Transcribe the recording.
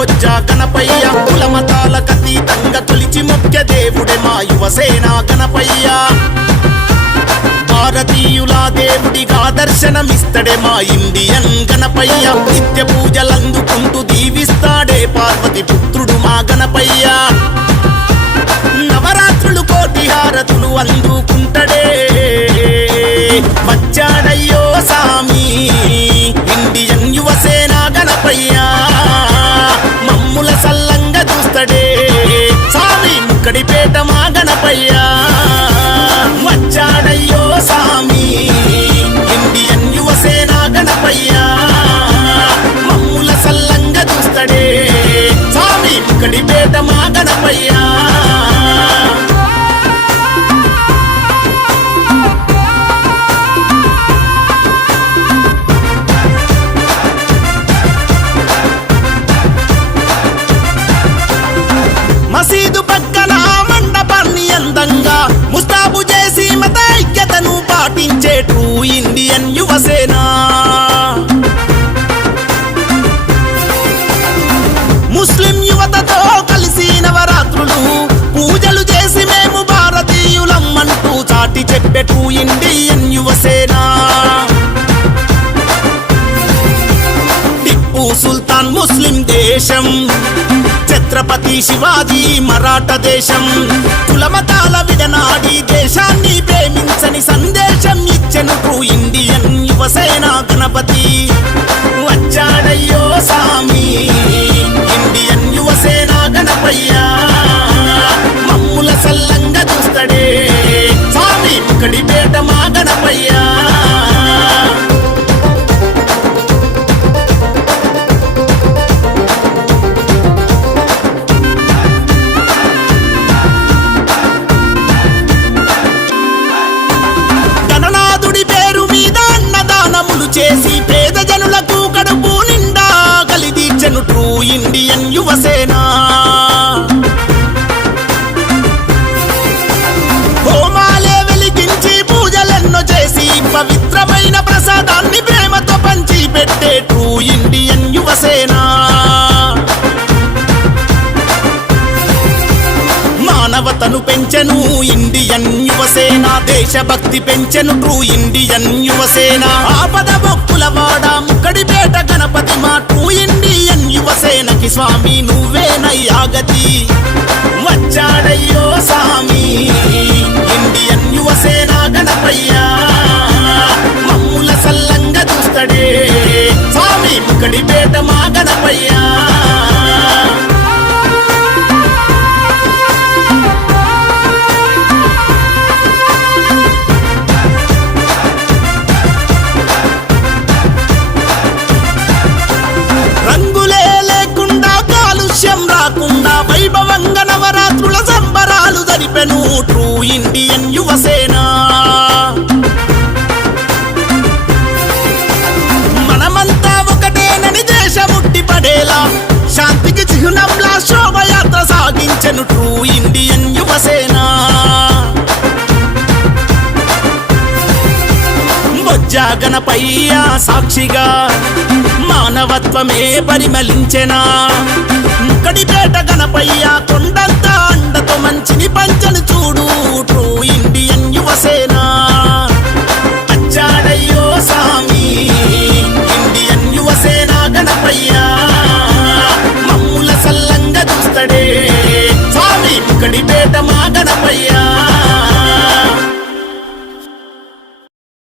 బొజ్జ గణపయ్య కుల మతాలకతీతంగా కొలిచి మొక్కే దేవుడే మా యువసేన గణపయ్య భారతీయుల దేవుడిగా దర్శనమిస్తడే మా ఇండియన్ గణపయ్య నిత్య పూజలందుకుంటూ దీవిస్తాడే పార్వతి పుత్రుడు మా గణపయ్య నవరాత్రులు కోటి హారతులు అందుకుంటడే వచ్చాడయ్యో సామి ఇండియన్ యువసేన గణపయ్య మమ్ముల సల్లంగా చూస్తడే సామి ముక్కడిపేట మా గణపయ్య వచ్చాడయ్యో సామి ఇండియన్ యువసేన గణపయ్య మమ్ముల సల్లంగా చూస్తడే సామి ముక్కడిపేట మా గణపయ్య మసీదు పక్కన మండపాన్ని అందంగా ముస్తాబు చేసి మత ఐక్యతను పాటించే ట్రూ ఇండియన్ యువసేన ముస్లిం యువతతో కలిసి నవరాత్రులు పూజలు చేసి మేము భారతీయులమ్మంటూ చాటి చెప్పే ట్రూ ఇండియన్ యువసేన టిప్పు సుల్తాన్ ముస్లిం దేశం ఛత్రపతి శివాజీ మరాఠా దేశం కులమతాల విడనాడి దేశాన్ని ప్రేమించని సందేశం ఇచ్చెను ట్రూ ఇండియన్ యువసేన గణపతి వచ్చాడయ్యో సామి ఇండియన్ యువసేన గణపయ్య మమ్ముల సల్లంగా చూస్తడే సామి ముక్కడిపేట మా గణపయ్య చేసి పేద జనులకు కడుపు నిండా కలిదీర్చెను ట్రూ ఇండియన్ యువసేన హోమాలే వెలిగించి పూజలెన్నో చేసి పవిత్రమైన ప్రసాదాన్ని ప్రేమతో పంచి పెట్టే true Indian Yuvasena మానవతను పెంచెను Indian Yuvasena దేశభక్తి పెంచెను ట్రూ ఇండియన్ యువసేన ఆపద మొక్కుల వాడ ముక్కడిపేట గణపతి మా ట్రూ ఇండియన్ యువసేనకి స్వామి నువ్వేనయ్యా గతి వచ్చాడయ్యో సామి ఇండియన్ యువసేన గణపయ్య మమ్ముల సల్లంగా చూస్తడే స్వామి ముక్కడిపేట మా గణపయ్య వైభవంగా నవరాత్రుల సంబరాలు జరిపెను ట్రూ ఇండియన్ యువసేన మనమంతా ఒకటేనని దేశముట్టి పడేలా శాంతికి చిహ్నంలా శోభయాత్ర సాగించెను ట్రూ ఇండియన్ యువసేన బొజ్జ గణపయ్య సాక్షిగా మానవత్వమే పరిమళించెనా ముక్కడిపేట గణపయ్య కొండంత అండతో మంచి